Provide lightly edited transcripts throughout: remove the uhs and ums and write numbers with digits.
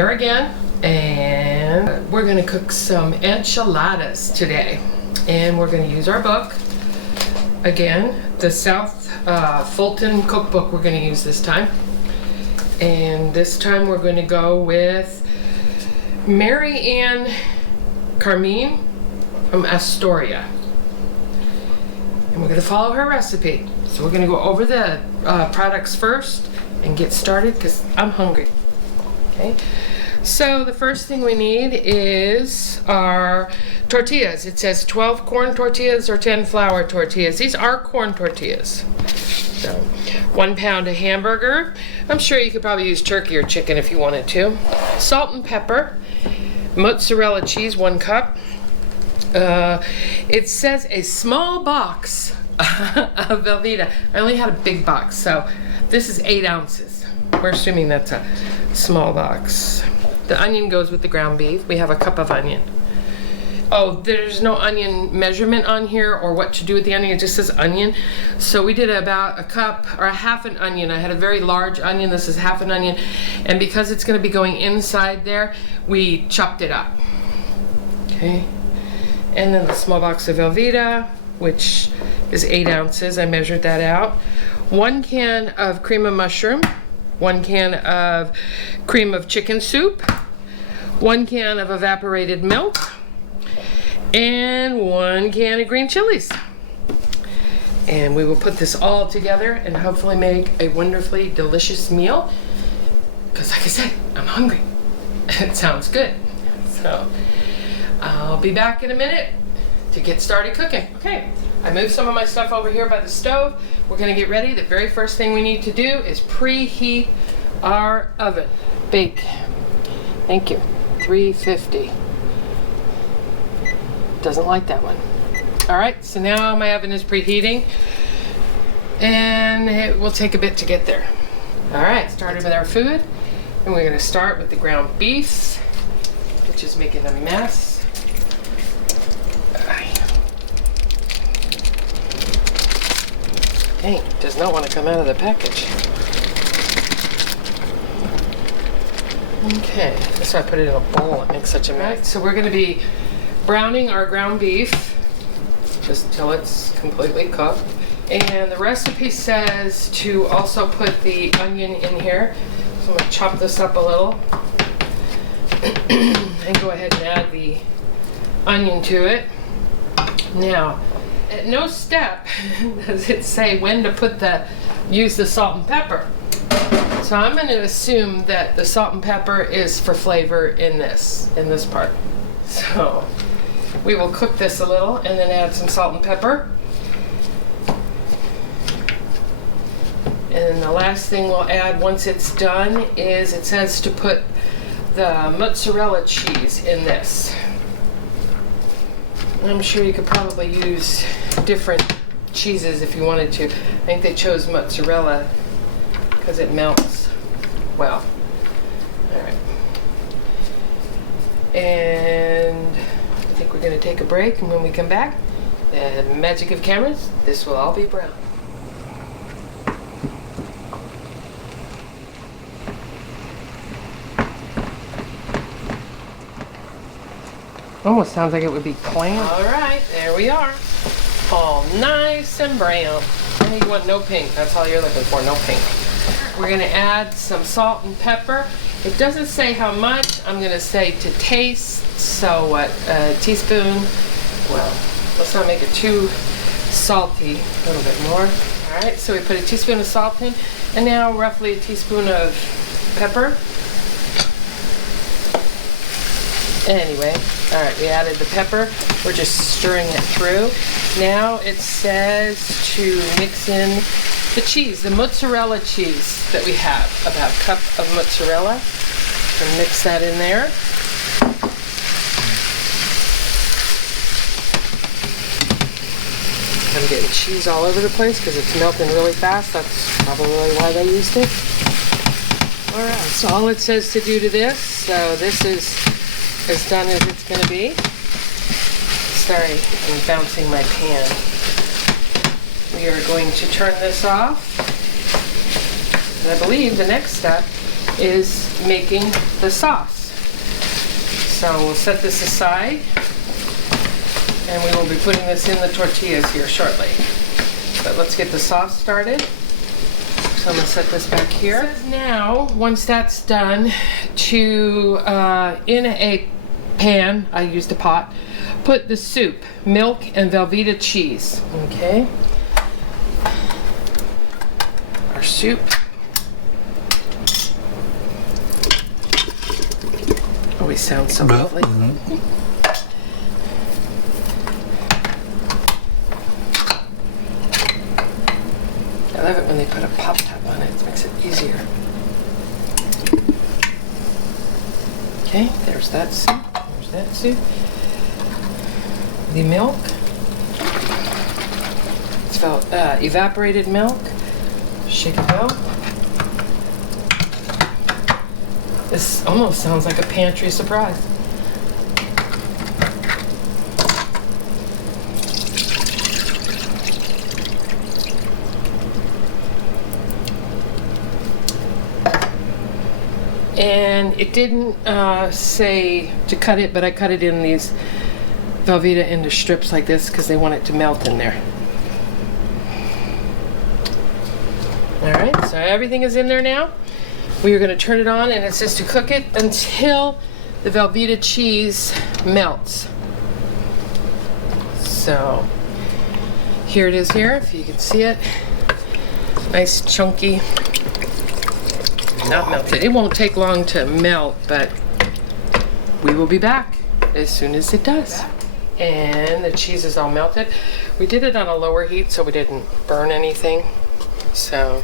here again, and we're gonna cook some enchiladas today. And we're gonna use our book, again, the South Fulton cookbook we're gonna use this time. And this time we're gonna go with Mary Ann Carmean from Astoria. And we're gonna follow her recipe. So we're gonna go over the products first and get started because I'm hungry. Okay, so the first thing we need is our tortillas. It says 12 corn tortillas or 10 flour tortillas. These are corn tortillas. So 1 pound of hamburger. I'm sure you could probably use turkey or chicken if you wanted to. Salt and pepper. Mozzarella cheese, 1 cup. It says a small box of Velveeta. I only had a big box, so this is 8 ounces. We're assuming that's a small box. The onion goes with the ground beef. We have a cup of onion. Oh, there's no onion measurement on here or what to do with the onion. It just says onion. So we did about a cup or a half an onion. I had a very large onion. This is half an onion. And because it's going to be going inside there, we chopped it up. Okay. And then the small box of Velveeta, which is 8 ounces. I measured that out. 1 can of cream of mushroom. 1 can of cream of chicken soup. 1 can of evaporated milk. And 1 can of green chilies. And we will put this all together and hopefully make a wonderfully delicious meal. Because like I said, I'm hungry. It sounds good. So I'll be back in a minute to get started cooking. Okay, I moved some of my stuff over here by the stove. We're gonna get ready. The very first thing we need to do is preheat our oven. Bake. Thank you. 350. Doesn't like that one. All right, so now my oven is preheating and it will take a bit to get there. All right, started with our food and we're gonna start with the ground beef, which is making a mess. Dang, it does not want to come out of the package. Okay, that's why I put it in a bowl. It makes such a mess. Right, so we're going to be browning our ground beef just till it's completely cooked. And the recipe says to also put the onion in here. So I'm going to chop this up a little and go ahead and add the onion to it. Now, at no step does it say when to use the salt and pepper. So I'm going to assume that the salt and pepper is for flavor in this part. So we will cook this a little and then add some salt and pepper. And the last thing we'll add once it's done is it says to put the mozzarella cheese in this. I'm sure you could probably use different cheeses if you wanted to. I think they chose mozzarella because it melts well. All right. And I think we're going to take a break, and when we come back, the magic of cameras, this will all be brown. Almost sounds like it would be clam. All right, there we are. All nice and brown. And you want no pink. That's all you're looking for, no pink. We're gonna add some salt and pepper. It doesn't say how much. I'm gonna say to taste. So what, a teaspoon? Well, let's not make it too salty. A little bit more. All right, so we put a teaspoon of salt in, and now roughly a teaspoon of pepper. Anyway, all right, we added the pepper. We're just stirring it through. Now it says to mix in the cheese, the mozzarella cheese that we have, about a cup of mozzarella. And mix that in there. I'm getting cheese all over the place because it's melting really fast. That's probably why they used it. All right, so all it says to do to this, so this is as done as it's going to be. Sorry, I'm bouncing my pan. We are going to turn this off. And I believe the next step is making the sauce. So we'll set this aside, and we will be putting this in the tortillas here shortly. But let's get the sauce started. So I'm gonna set this back here. It says now, once that's done, to in a pan, I used a pot, put the soup, milk, and Velveeta cheese. Okay. Our soup. Always sounds so lovely. I love it when they put a pop top on it. It makes it easier. Okay, there's that soup. There's that soup. The milk. It's evaporated milk. Shake it out. This almost sounds like a pantry surprise. And it didn't say to cut it, but I cut it in these Velveeta into strips like this because they want it to melt in there. All right, so everything is in there now. We are going to turn it on, and it says to cook it until the Velveeta cheese melts. So here it is here, if you can see it. Nice chunky. Not melted. It won't take long to melt, but we will be back as soon as it does. And the cheese is all melted. We did it on a lower heat so we didn't burn anything. So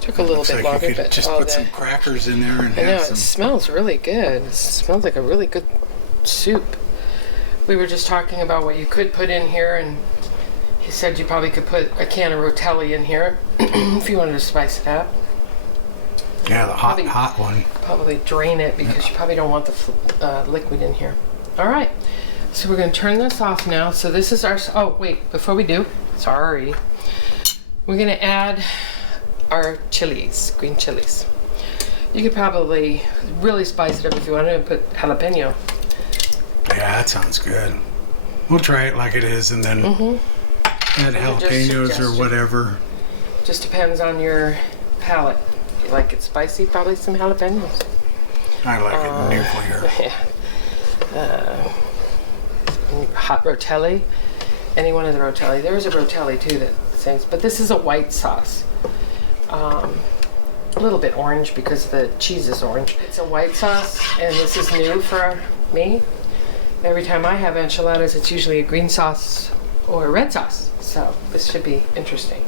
took a little bit longer, but just put some crackers in there and I know, have some. it smells really good. It smells like a really good soup. We were just talking about what you could put in here, and he said you probably could put a can of rotelli in here if you wanted to spice it up. Yeah, the hot one. Probably drain it because you probably don't want the liquid in here. All right, so we're going to turn this off now. So this is our, oh wait, before we do, sorry. We're going to add our chilies, green chilies. You could probably really spice it up if you wanted and put jalapeno. Yeah, that sounds good. We'll try it like it is and then add jalapenos or whatever. Just depends on your palate. If you like it spicy, probably some jalapenos. I like it nuclear. Yeah. Hot rotelli. Any one of the rotelli. There's a rotelli too that sings, but this is a white sauce. A little bit orange because the cheese is orange. It's a white sauce, and this is new for me. Every time I have enchiladas, it's usually a green sauce or a red sauce. So this should be interesting.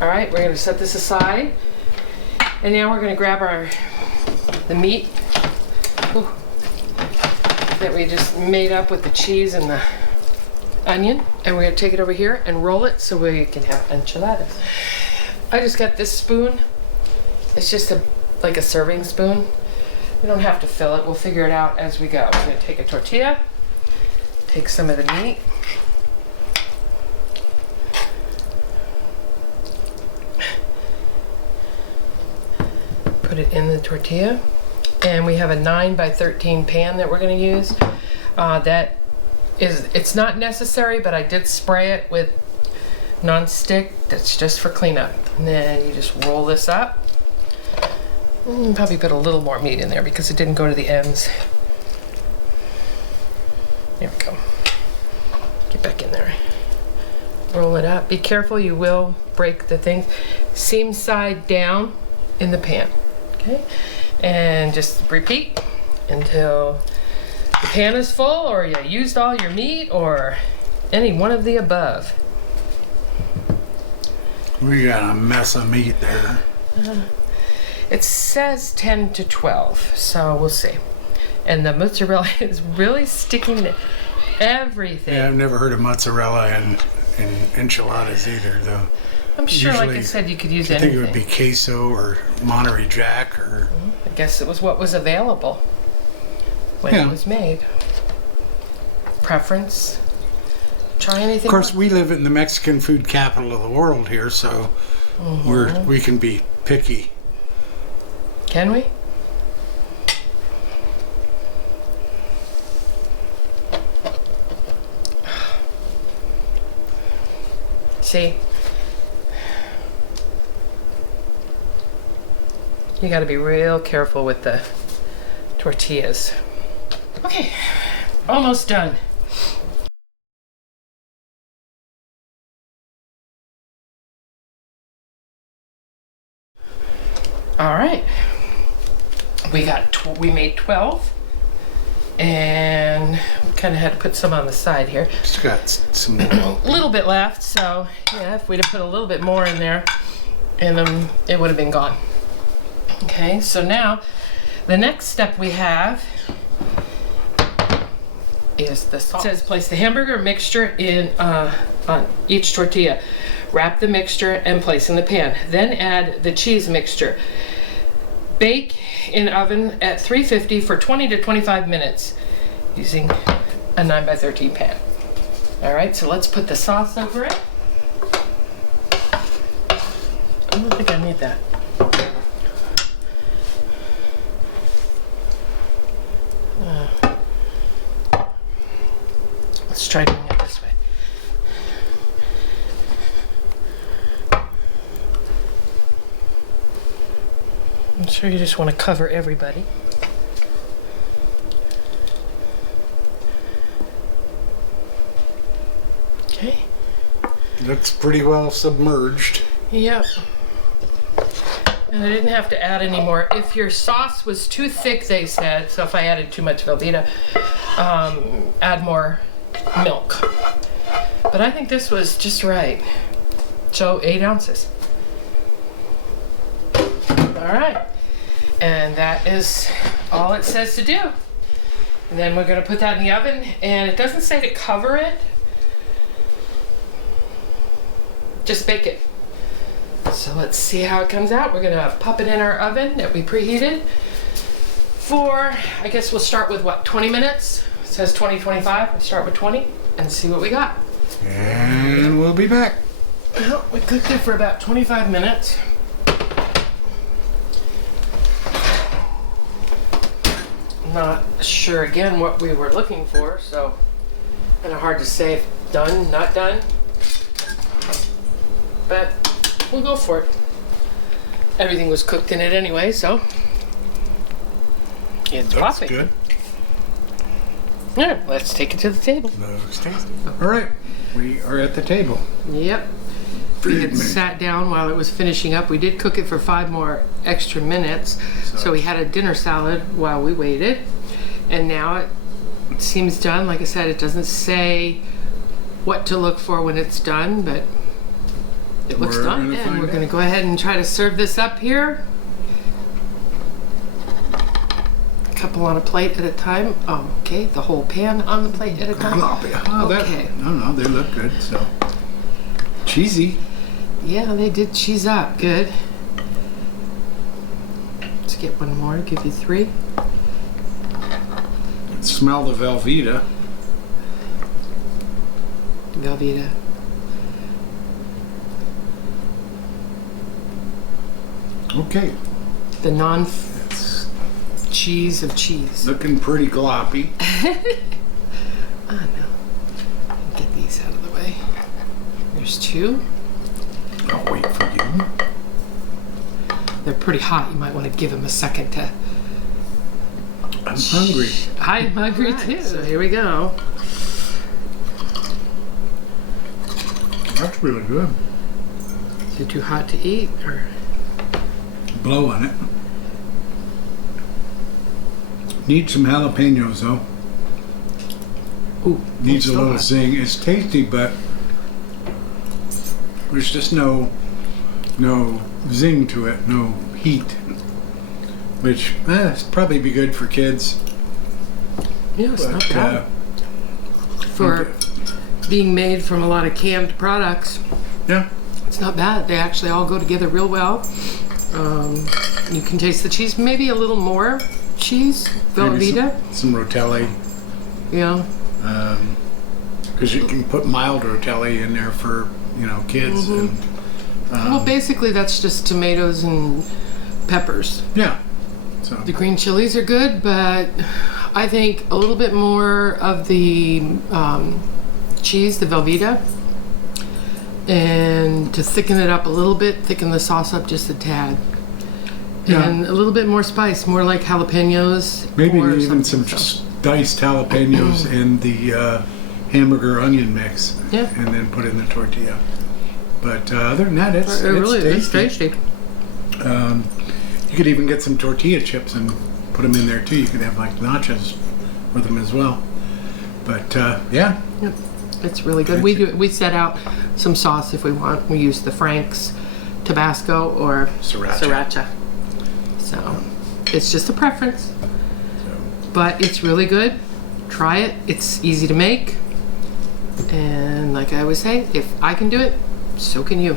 All right, we're going to set this aside, and now we're going to grab the meat that we just made up with the cheese and the onion, and we're going to take it over here and roll it so we can have enchiladas. I just got this spoon. It's just like a serving spoon. We don't have to fill it. We'll figure it out as we go. We're going to take a tortilla, take some of the meat, put it in the tortilla, and we have a 9x13 pan that we're going to use. It's not necessary, but I did spray it with non-stick. That's just for cleanup. And then you just roll this up. Probably put a little more meat in there because it didn't go to the ends. There we go. Get back in there. Roll it up. Be careful, you will break the things. Seam side down in the pan. Okay? And just repeat until the pan is full, or you used all your meat, or any one of the above. We got a mess of meat there. It says 10 to 12, so we'll see. And the mozzarella is really sticking to everything. Yeah, I've never heard of mozzarella in enchiladas either, though. I'm sure, usually, like I said, you could use anything. I think it would be queso or Monterey Jack or... I guess it was what was available when it was made. Preference? Try anything. Of course, we live in the Mexican food capital of the world here, so we can be picky. Can we? See? You got to be real careful with the tortillas. Okay, almost done. All right, we made 12, and we kind of had to put some on the side here. Just got some more. A little bit left, so yeah, if we'd have put a little bit more in there, and it would have been gone. Okay, so now the next step we have is the sauce. It says place the hamburger mixture in on each tortilla. Wrap the mixture and place in the pan. Then add the cheese mixture. Bake in oven at 350 for 20 to 25 minutes using a 9x13 pan. All right, so let's put the sauce over it. I don't think I need that. Let's try doing it this way. I'm sure you just want to cover everybody. Okay. Looks pretty well submerged. Yep. And I didn't have to add any more. If your sauce was too thick, they said, so if I added too much Velveeta, add more milk. But I think this was just right. So 8 ounces. All right. And that is all it says to do. And then we're going to put that in the oven, and it doesn't say to cover it. Just bake it. So let's see how it comes out. We're gonna pop it in our oven that we preheated for, I guess we'll start with what, 20 minutes? It says 20, 25. We'll start with 20 and see what we got. And we'll be back. Well, we cooked it for about 25 minutes. Not sure again what we were looking for, so kind of hard to say if done, not done. But we'll go for it. Everything was cooked in it anyway, so it's Looks popping. good. Yeah, let's take it to the table. Looks tasty. All right, we are at the table. Yep. We had sat down while it was finishing up. We did cook it for 5 more extra minutes, so we had a dinner salad while we waited. And now it seems done. Like I said, it doesn't say what to look for when it's done, but it looks done. And we're going to go ahead and try to serve this up here. A couple on a plate at a time. Oh, okay, the whole pan on the plate at a time. Oh, okay. No, they look good. So cheesy. Yeah, they did cheese up. Good. Let's get one more. Give you 3. Smell the Velveeta. Velveeta. Okay. The non-cheese of cheese. Looking pretty gloppy. Oh no. Get these out of the way. There's 2. I'll wait for you. They're pretty hot. You might want to give them a second to... I'm hungry. I'm hungry too. So here we go. That's really good. Is it too hot to eat, or? Blow on it. Need some jalapenos though. Ooh, Needs a little zing. It's tasty, but there's just no zing to it, no heat. Which probably be good for kids. Yeah, it's not bad. For being made from a lot of canned products. Yeah. It's not bad. They actually all go together real well. You can taste the cheese. Maybe a little more cheese. Velveeta. Some Rotelli. Yeah. Because you can put mild Rotelli in there for, kids. Mm-hmm. And, well, basically that's just tomatoes and peppers. Yeah. So The green chilies are good, but I think a little bit more of the cheese, the Velveeta, and to thicken it up a little bit, thicken the sauce up just a tad. Yeah. And a little bit more spice, more like jalapenos. maybe or even something. some diced jalapenos in the hamburger onion mix. Yeah. And then put in the tortilla. But other than that, it's Really, it's tasty. tasty. You could even get some tortilla chips and put them in there too. You could have like nachos with them as well. But yeah, Yep. It's really good. We set out some sauce if we want. We use the Frank's Tabasco or Sriracha. So it's just a preference, So, but it's really good. Try it. It's easy to make. And like I always say, if I can do it, so can you.